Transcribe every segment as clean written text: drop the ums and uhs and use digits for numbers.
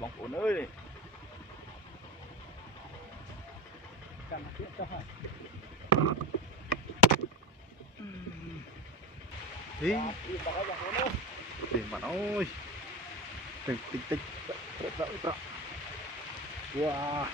đó bóng cuốn ơi. Đi tiền bạn ơi, tích tích tích rỡ. Wow.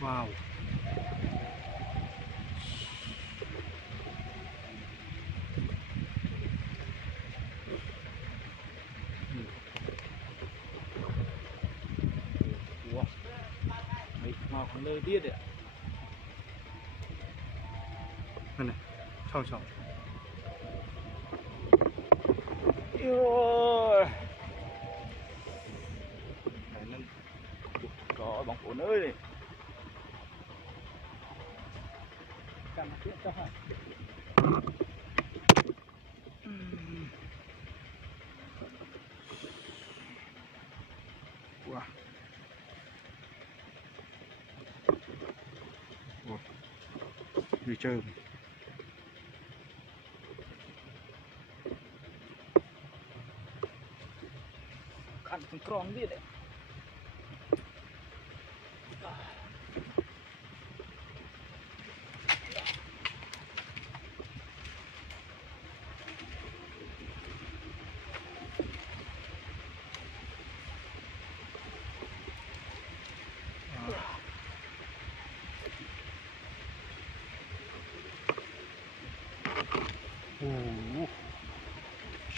Wow. Wow. Mấy màu còn lơ tiết đấy ạ. Đây này, xong. Ôi. Đấy nó có bóng cuốn ơi. Wow. Wow. Đi chơi này. Ăn con tròn biết đấy.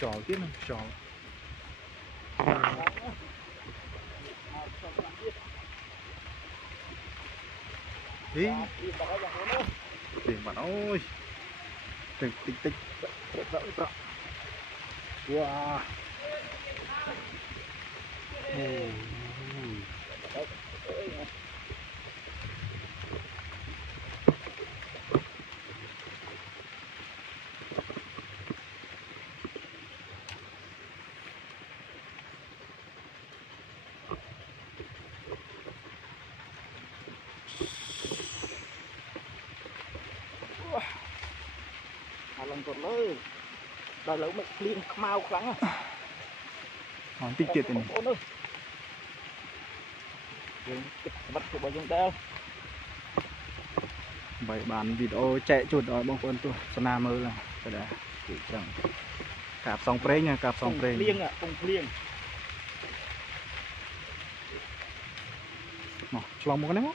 Sò tiếp này, sò. Đi tiền bạn ơi, tích tích rỡ. Wow. Lần còn lơ. Đòi lỡ mệt liên mau lắm à. Còn tích tiệt này. Ôi ơi. Bắt của bà dùng đeo. Bảy bản video chạy chuột rồi bông quân tôi sana mơ là cái đã chẳng cạp song pre nha, cạp song pre liêng ạ, cùng liêng. Long một cái đấy.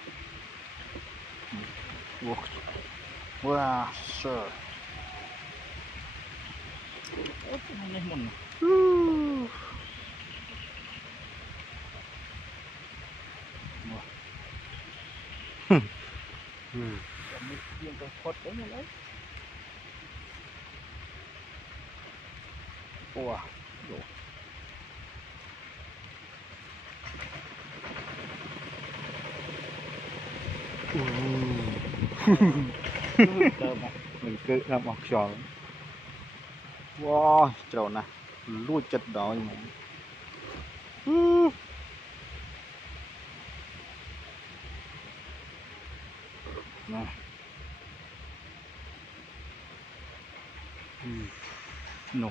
Wow, sure. Ôi, cái này mồn. Liêng cái phốt đấy nha đấy. Wow. Mình cứ làm bọc tròn. Wow, tròn nè, lui chật đó nhưng mà nè. No.